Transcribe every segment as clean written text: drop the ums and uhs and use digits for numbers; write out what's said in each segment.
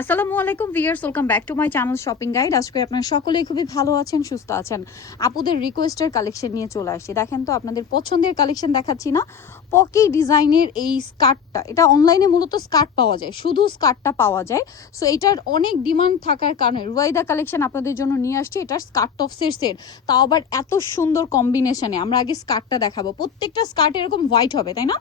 আসসালামু আলাইকুম viewers, welcome back to my channel shopping guide. আজকে আপনারা সকলেই খুবই ভালো আছেন, সুস্থ আছেন। আপুদের রিকোয়েস্টের কালেকশন নিয়ে চলে আসছি। দেখেন তো আপনাদের পছন্দের কালেকশন দেখাচ্ছি না, পকি ডিজাইনের এই স্কার্টটা, এটা অনলাইনে মূলত স্কার্ট পাওয়া যায়, শুধু স্কার্টটা পাওয়া যায়। সো এটার অনেক ডিমান্ড থাকার কারণে রুয়াইদা কালেকশন আপনাদের জন্য নিয়ে আসছি। এটার স্কার্ট টপসের সেট, তাও আবার এত সুন্দর কম্বিনেশনে। আমরা আগে স্কার্টটা দেখাবো। প্রত্যেকটা স্কার্ট এরকম হোয়াইট হবে, তাই না?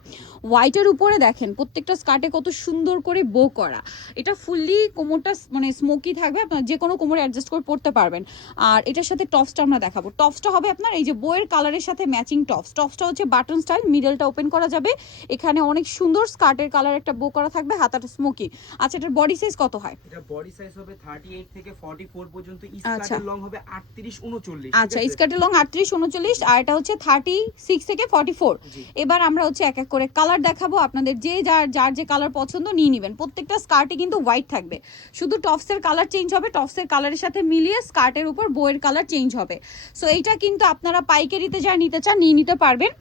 হোয়াইটের উপরে দেখেন প্রত্যেকটা স্কার্টে কত সুন্দর করে বো করা। এটা ফুললি কোমরটা মানে স্মোকি থাকবে, আপনার যে কোনো কোমরে অ্যাডজাস্ট করে পড়তে পারবেন। আর এটার সাথে টপসটা আমরা দেখাবো। টপসটা হবে আপনার এই যে বইয়ের কালারের সাথে ম্যাচিং টপস। টপসটা হচ্ছে বাটন স্টাইল, মিডলটা ওপেন করা যাবে। এখানে অনেক সুন্দর স্কার্টের কালার একটা বো করা থাকবে, হাতাটা স্মোকি। আচ্ছা, এটার বডি সাইজ কত হয়? এটা বডি সাইজ হবে 38 থেকে 44 পর্যন্ত। স্কার্টের লং হবে 38 39। আচ্ছা, স্কার্টের লং 38 39, আর এটা হচ্ছে 36 থেকে 44। এবার আমরা হচ্ছে এক এক করে কালার দেখাবো আপনাদের। যে যার যে কালার পছন্দ নিয়ে নেবেন। প্রত্যেকটা স্কার্টে কিন্তু হোয়াইট থাকবে, শুধু টপসের কালার চেঞ্জ হবে। টপসের কালারের সাথে মিলিয়ে স্কার্টের উপর বইয়ের কালার চেঞ্জ হবে। সো এইটা কিন্তু আপনারা পাইকারিতে যা নিতে চান নিয়ে নিতে পারবেন।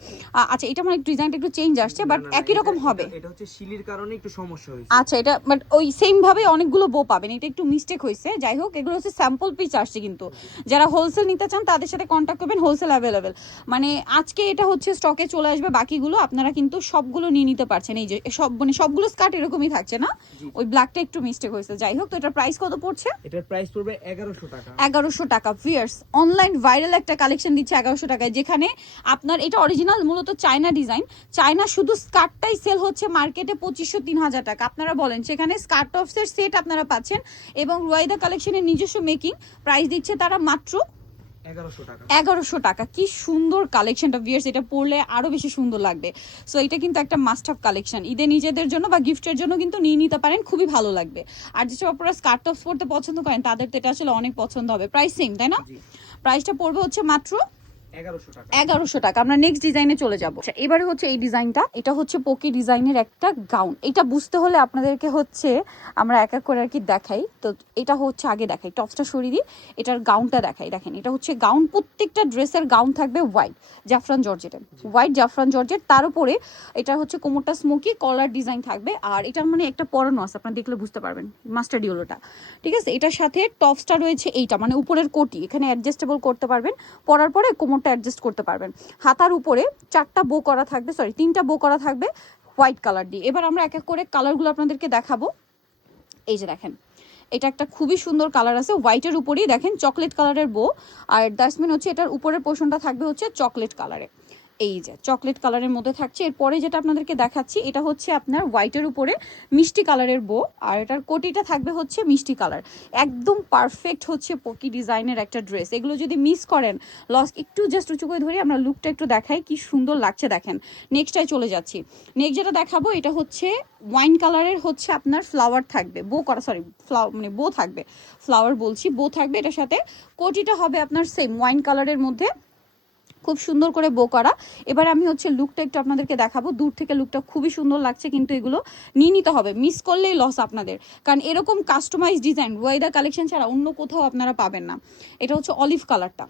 আচ্ছা, এটা মানে ডিজাইনটা একটু চেঞ্জ আসছে, বাট একই রকম হবে। এটা হচ্ছে শিলির কারণে একটু সমস্যা হয়েছে। আচ্ছা, এটা বাট ওই সেম ভাবে অনেকগুলো বো পাবেন, এটা একটু মিস্টেক হয়েছে। যাই হোক, এগুলো হচ্ছে স্যাম্পল পিস আসছে, কিন্তু যারা হোলসেল নিতে চান তাদের সাথে কন্ট্যাক্ট করবেন। হোলসেল অ্যাভেলেবেল, মানে আজকে এটা হচ্ছে স্টকে চলে আসবে। বাকিগুলো আপনারা কিন্তু সবগুলো নিয়ে নিতে পারছেন। এই যে সব মানে সবগুলো স্কার্ট এরকমই থাকছে না, ওই ব্ল্যাকটা একটু মিস্টেক হয়েছে। যাই হোক, তো এটার প্রাইস কত পড়ছে? এটার প্রাইস পড়বে 1100 টাকা। 1100 টাকা। ভিউয়ার্স, অনলাইন ভাইরাল একটা কালেকশন দিচ্ছে 1100 টাকায়, যেখানে আপনার এটা অরিজিনাল মূলত চায়না ডিজাইন। চায়না শুধু স্কার্টটাই সেল হচ্ছে মার্কেটে 2500 3000 টাকা। আপনারা বলেন, সেখানে স্কার্ট টপসের সেট আপনারা পাচ্ছেন এবং রুয়াইদা কালেকশনের নিজস্ব মেকিং। প্রাইস দিচ্ছে তারা মাত্র 1100 টাকা। কি সুন্দর কালেকশনটা ভিউয়ার্স, এটা পরলে আরো বেশি সুন্দর লাগবে। সো এটা কিন্তু একটা মাস্ট হ্যাভ কালেকশন, ঈদে নিজেদের জন্য বা গিফটের জন্য কিন্তু নিয়ে নিতে পারেন, খুবই ভালো লাগবে। আর যেসব আপনারা স্কার্ট টপস পরতে পছন্দ করেন তাদের তো এটা আসলে অনেক পছন্দ হবে। প্রাইস সেম, তাই না? প্রাইসটা পড়বে হচ্ছে মাত্র 1100 টাকা। আমরা নেক্সট ডিজাইনে চলে যাবো। এবারে হচ্ছে এই ডিজাইনটা, এটা হচ্ছে পোকি ডিজাইনের একটা গাউন। এটা বুঝতে হলে আপনাদেরকে হচ্ছে আমরা এক এক করে আর কি দেখাই। তো এটা হচ্ছে আগে দেখাই, টপসটা সরিয়ে দিই, এটার গাউনটা দেখাই। দেখেন, এটা হচ্ছে গাউন। প্রত্যেকটা ড্রেসের গাউন থাকবে হোয়াইট জাফরান জর্জেটের, হোয়াইট জাফরান জর্জেট। তার উপরে এটা হচ্ছে কোমরটা স্মোকি, কলার ডিজাইন থাকবে। আর এটার মানে একটা পরানো আছে, আপনারা দেখলে বুঝতে পারবেন, মাস্টার ডিওলোটা। ঠিক আছে, এটার সাথে টপসটা রয়েছে এইটা, মানে উপরের কোটি এখানে অ্যাডজাস্টেবল করতে পারবেন। পরার পরে কোমর অ্যাডজাস্ট করতে পারবেন। হাতার উপরে 4টা বো করা থাকবে, 3টা বো করা থাকবে হোয়াইট কালার দিয়ে। এবার আমরা এক এক করে কালারগুলো আপনাদেরকে দেখাবো। এই যে দেখেন, এটা একটা খুবই সুন্দর কালার আছে, হোয়াইটের উপরেই দেখেন চকলেট কালারের বো। আর ডাস্টবিন হচ্ছে এটার উপরের পোর্শনটা থাকবে হচ্ছে চকলেট কালারে। এই যে চকলেট কালারের মধ্যে থাকছে। এরপরে যেটা আপনাদেরকে দেখাচ্ছি, এটা হচ্ছে আপনার হোয়াইটের উপরে মিষ্টি কালারের বো, আর এটার কোটিটা থাকবে হচ্ছে মিষ্টি কালার। একদম পারফেক্ট হচ্ছে পোকি ডিজাইনের একটা ড্রেস। এগুলো যদি মিস করেন লস। একটু জাস্ট উঁচু করে ধরি, আমরা লুকটা একটু দেখাই, কি সুন্দর লাগছে দেখেন। নেক্সটটাই চলে যাচ্ছি। নেক্সট যেটা দেখাবো, এটা হচ্ছে ওয়াইন কালারের হচ্ছে আপনার ফ্লাওয়ার থাকবে, বো করা, মানে বো থাকবে, ফ্লাওয়ার বলছি, বো থাকবে। এটার সাথে কোটিটা হবে আপনার সেম ওয়াইন কালারের মধ্যে, খুব সুন্দর করে বো করা। এবার আমি হচ্ছে লুকটা একটু আপনাদেরকে দেখাবো। দূর থেকে লুকটা খুবই সুন্দর লাগছে, কিন্তু এগুলো নিয়ে নিতে হবে, মিস করলেই লস আপনাদের। কারণ এরকম কাস্টমাইজ ডিজাইন রুয়াইদা কালেকশন ছাড়া অন্য কোথাও আপনারা পাবেন না। এটা হচ্ছে অলিভ কালারটা,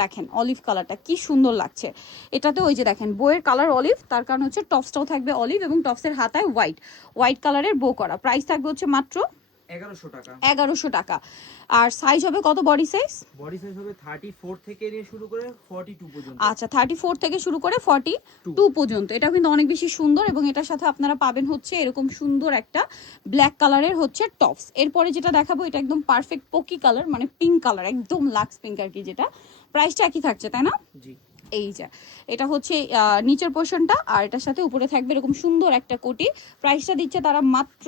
দেখেন অলিভ কালারটা কি সুন্দর লাগছে। এটাতে ওই যে দেখেন বইয়ের কালার অলিভ, তার কারণ হচ্ছে টপসটাও থাকবে অলিভ এবং টপসের হাতায় হোয়াইট কালারের বো করা। প্রাইস থাকবে হচ্ছে মাত্র 1100 টাকা। আর সাইজ হবে কত? বডি সাইজ হবে 34 থেকে নিয়ে শুরু করে 42 পর্যন্ত। আচ্ছা, 34 থেকে শুরু করে 42 পর্যন্ত। এটা কিন্তু অনেক বেশি সুন্দর এবং এটার সাথে আপনারা পাবেন হচ্ছে এরকম সুন্দর একটা ব্ল্যাক কালারের হচ্ছে টপস। এরপরে যেটা দেখাবো, এটা একদম পারফেক্ট পোকি কালার, মানে পিঙ্ক কালার, একদম লাক্স পিঙ্ক আর কি, যেটা প্রাইসটা একই থাকছে, তাই না? জি। এই যে এটা হচ্ছে নিচের পোর্শনটা, আর এটার সাথে উপরে থাকবে এরকম সুন্দর একটা কোটি। প্রাইসটা দিচ্ছে তারা মাত্র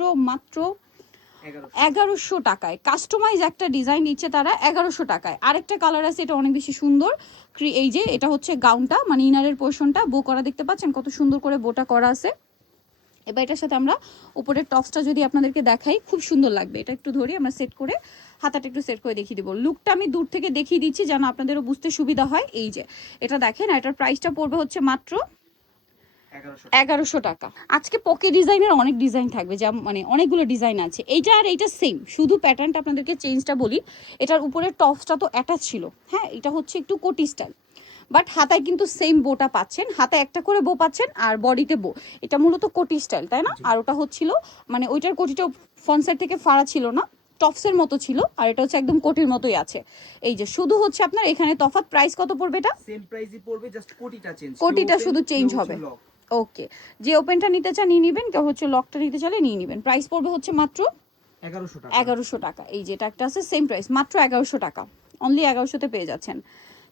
1100 টাকায়। কাস্টমাইজ একটা ডিজাইন দিচ্ছে তারা 1100 টাকায়। আরেকটা কালার আছে, এটা অনেক বেশি সুন্দর। এই যে এটা হচ্ছে গাউনটা, মানে ইনারের পোর্শনটা বো করা, দেখতে পাচ্ছেন কত সুন্দর করে বোটা করা আছে। এবার এটার সাথে আমরা উপরের টপসটা যদি আপনাদেরকে দেখাই, খুব সুন্দর লাগবে। এটা একটু ধরে আমরা সেট করে, হাতাটা একটু সেট করে দেখিয়ে দিব। লুকটা আমি দূর থেকে দেখিয়ে দিচ্ছি যেন আপনাদেরও বুঝতে সুবিধা হয়। এই যে এটা দেখেন, এটার প্রাইসটা পড়বে হচ্ছে মাত্র 1100 টাকা। আজকে পকে ডিজাইনের অনেক ডিজাইন থাকবে, যা মানে অনেকগুলো ডিজাইন আছে। এইটা আর এইটা সেম, শুধু প্যাটার্নটা আপনাদেরকে চেঞ্জটা বলি। এটার উপরের টপসটা তো অ্যাটাচ ছিল, হ্যাঁ, এটা হচ্ছে একটু কোটি স্টাইল, বাট হাতায় কিন্তু সেম বোটা পাচ্ছেন। হাতায় একটা করে বো পাচ্ছেন আর বডিতে বো। এটা মূলত কোটি স্টাইল, তাই না? আর ওটা হচ্ছিল মানে ওইটার কোটিটা ফ্রন্ট সাইড থেকে ফাড়া ছিল না, টপসের মতো ছিল, আর এটা হচ্ছে একদম কোটির মতোই আছে। এই যে শুধু হচ্ছে আপনার এখানে তফাৎ, প্রাইস কত পড়বে এটা? সেম প্রাইসই পড়বে, জাস্ট কোটিটা চেঞ্জ, কোটিটা শুধু চেঞ্জ হবে। ওকে, যে ওপেনটা নিতে চান নিয়ে নেবেন, কেউ হচ্ছে লকটা নিতে চাইলে নিয়ে নেবেন। প্রাইস পড়বে হচ্ছে মাত্র 1100 টাকা। 1100 টাকা। এই যে এটা একটা আছে সেম প্রাইস, মাত্র 1100 টাকা, অনলি 1100-তে পেয়ে যাচ্ছেন।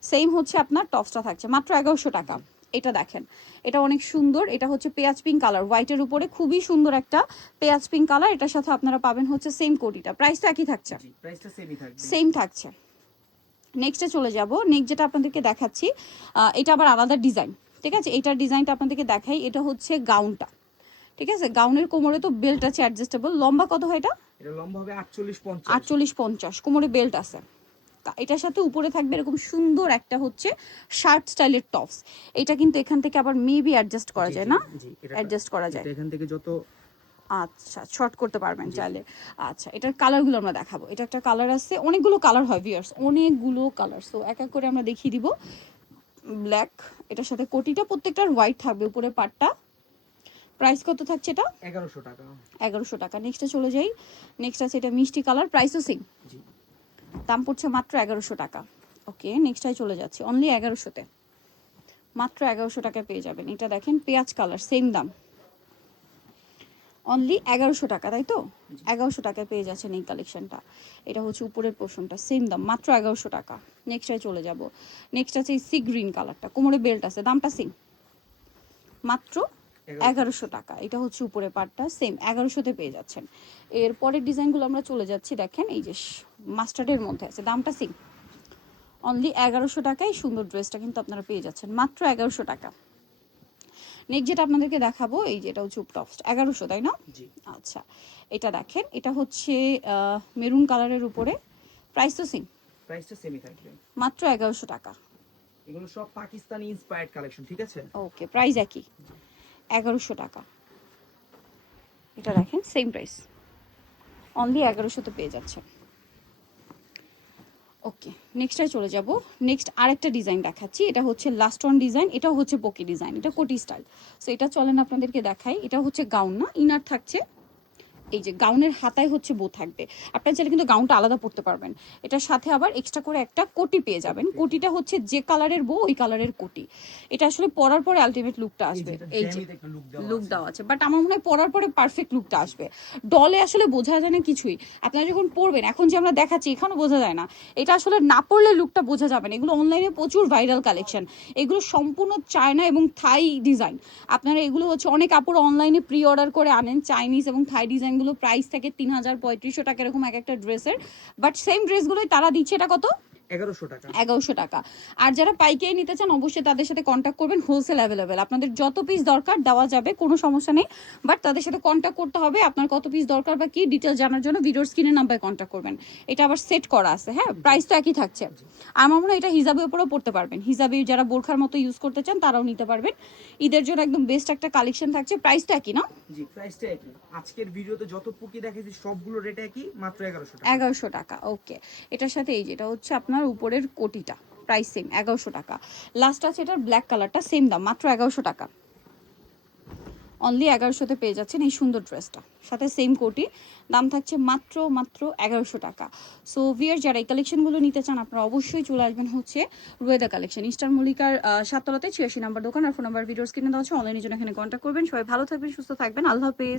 সেম হচ্ছে আপনার টপসটা থাকছে মাত্র 1100 টাকা। এটা দেখেন, এটা অনেক সুন্দর, এটা হচ্ছে পেঁয়াজ পিঙ্ক কালার, হোয়াইটের উপরে খুবই সুন্দর একটা পেঁয়াজ পিঙ্ক কালার। এটার সাথে আপনারা পাবেন হচ্ছে সেম কোটিটা, প্রাইস তো একই থাকছে, জি প্রাইসটা সেমই থাকবে। সেম থাকছে। নেক্সটে চলে যাব। নেক্সট যেটা আপনাদেরকে দেখাচ্ছি, এটা আবার আলাদা ডিজাইন, ঠিক আছে? এটার ডিজাইনটা আপনাদেরকে দেখাই। এটা হচ্ছে গাউনটা, ঠিক আছে? গাউনের কোমরে তো বেল্ট আছে অ্যাডজাস্টেবল। লম্বা কত হয় এটা? এটা লম্বা হবে 48-50। 48-50, কোমরে বেল্ট আছে। এটার সাথে উপরে থাকবে এরকম সুন্দর একটা হচ্ছে শার্ট স্টাইলের টপস। এটা কিন্তু এখান থেকে আবার মেবি অ্যাডজাস্ট করা যায় না? অ্যাডজাস্ট করা যায়, এখান থেকে যত আচ্ছা শর্ট করতে পারবেন চাইলে। আচ্ছা, এটার কালারগুলো আমরা দেখাবো। এটা একটা কালার আছে, অনেকগুলো কালার হয় ভিউয়ার্স, অনেকগুলো কালার। সো এক এক করে আমরা দেখিয়ে দিব। ব্ল্যাক, এটার সাথে কোটিটা প্রত্যেকটার হোয়াইট থাকবে উপরে পাটটা। প্রাইস কত থাকছে এটা? 1100 টাকা। 1100 টাকা। নেক্সটে চলে যাই। নেক্সট আছে এটা মিষ্টি কালার, প্রাইসও সেম, জি দাম পড়ছে মাত্র 1100 টাকা। ওকে, নেক্সটটাই চলে যাচ্ছে, অনলি 1100-তে, মাত্র 1100 টাকায় পেয়ে যাবেন। এটা দেখেন পেঁয়াজ কালার, সেম দাম, অনলি 1100 টাকা, তাই তো? 1100 টাকায় পেয়ে যাচ্ছেন এই কালেকশনটা। এটা হচ্ছে উপরের পোর্শনটা, সেম দাম, মাত্র 1100 টাকা। নেক্সটটাই চলে যাব। নেক্সট আছে এই সি গ্রিন কালারটা, কোমরে বেল্ট আছে, দামটা সেম, মাত্র 1100 টাকা। এটা হচ্ছে উপরে পাটটা, সেম 1100-তে পেয়ে যাচ্ছেন। এর পরের ডিজাইনগুলো আমরা চলে যাচ্ছি। দেখেন এই যে মাস্টার্ডের মধ্যে আছে, দামটা সেম, অনলি 1100 টাকায় সুন্দর ড্রেসটা কিন্তু আপনারা পেয়ে যাচ্ছেন মাত্র 1100 টাকা। নেক্সট যেটা আপনাদেরকে দেখাবো, এই যে এটা হচ্ছে টপস, 1100, তাই না? জি আচ্ছা, এটা দেখেন, এটা হচ্ছে মেরুন কালারের উপরে, প্রাইস তো সেম, প্রাইসটা সেমই থাকবে, মাত্র 1100 টাকা। এগুলো সব পাকিস্তানি ইন্সপায়ার্ড কালেকশন, ঠিক আছে? ওকে, প্রাইস একই, 1100 টাকা। এটা দেখেন সেম প্রাইস, অনলি 1100-তে পেয়ে যাচ্ছে। ওকে, নেক্সটটায় চলে যাব। নেক্সট আরেকটা ডিজাইন দেখাচ্ছি। এটা হচ্ছে লাস্ট ওয়ান ডিজাইন, এটাও হচ্ছে পকি ডিজাইন, এটা কোটি স্টাইল। সো এটা চলেন আপনাদেরকে দেখাই। এটা হচ্ছে গাউন না, ইনার থাকছে। এই যে গাউনের হাতায় হচ্ছে বো থাকবে, আপনারা চাইলে কিন্তু গাউনটা আলাদা পরতে পারবেন। এটার সাথে আবার এক্সট্রা করে একটা কোটি পেয়ে যাবেন। কোটিটা হচ্ছে যে কালারের বো ওই কালারের কোটি। এটা আসলে পরার পরে আলটিমেট লুকটা আসবে। এই যে লুক দেওয়া আছে, বাট আমার মনে হয় পরার পরে পারফেক্ট লুকটা আসবে। ডলে আসলে বোঝা যায় না কিছুই, আপনারা যখন পরবেন, এখন যে আমরা দেখাচ্ছি এখানেও বোঝা যায় না। এটা আসলে না পরলে লুকটা বোঝা যাবে না। এগুলো অনলাইনে প্রচুর ভাইরাল কালেকশন, এগুলো সম্পূর্ণ চায়না এবং থাই ডিজাইন। আপনারা এগুলো হচ্ছে অনেক আপুরা অনলাইনে প্রি অর্ডার করে আনেন, চাইনিজ এবং থাই ডিজাইনগুলো প্রাইস থাকে 3000-3500 টাকা এরকম এক একটা ড্রেসের। বাট সেম ড্রেসগুলোই তারা দিচ্ছে এটা কত? 1100 টাকা। 1100 টাকা। আর যারা পাইকারি নিতে চান অবশ্যই তাদের সাথে কন্ট্যাক্ট করবেন, হোলসেল অ্যাভেলেবেল, আপনাদের যত পিস দরকার দেওয়া যাবে, কোনো সমস্যা নেই। বাট তাদের সাথে কন্ট্যাক্ট করতে হবে, আপনার কত পিস দরকার বা কি ডিটেলস জানার জন্য ভিডিওর স্ক্রিনের নাম্বারে কন্ট্যাক্ট করবেন। এটা আবার সেট করা আছে, হ্যাঁ, প্রাইস তো একই থাকছে। আমার মনে হয় এটা হিজাবের উপরেও পড়তে পারবেন, হিজাবে যারা বোরখার মতো ইউজ করতে চান তারাও নিতে পারবেন। ঈদের জন্য একদম বেস্ট একটা কালেকশন থাকছে, প্রাইস তো একই না? জি প্রাইসটা একই। আজকের ভিডিওতে যত পুকি দেখাইছি সবগুলো রেট একই, মাত্র 1100 টাকা। 1100 টাকা। ওকে, এটার সাথে এই যেটা হচ্ছে আপনার উপরের কোটিটা, প্রাইস সেম 1100 টাকা। লাস্ট আছে এটার ব্ল্যাক কালারটা, সেম দাম, মাত্র 1100 টাকা। অনলি 1100-তে পেয়ে যাচ্ছেন এই সুন্দর ড্রেসটা, সাথে সেম কোটি, দাম থাকছে মাত্র 1100 টাকা। সো ভিয়ার যারা এই কালেকশনগুলো নিতে চান আপনারা অবশ্যই চলে আসবেন হচ্ছে রুয়েদা কালেকশন, ইস্টার্ন মল্লিকার 7 তলাতে 86 নাম্বার দোকান। আর ফোন নাম্বার ভিডিওর স্ক্রিনে দেওয়া আছে, অনলাইনের জন্য এখানে কন্ট্যাক্ট করবেন। সবাই ভালো থাকবেন, সুস্থ থাকবেন, আল্লাহ হাফেজ।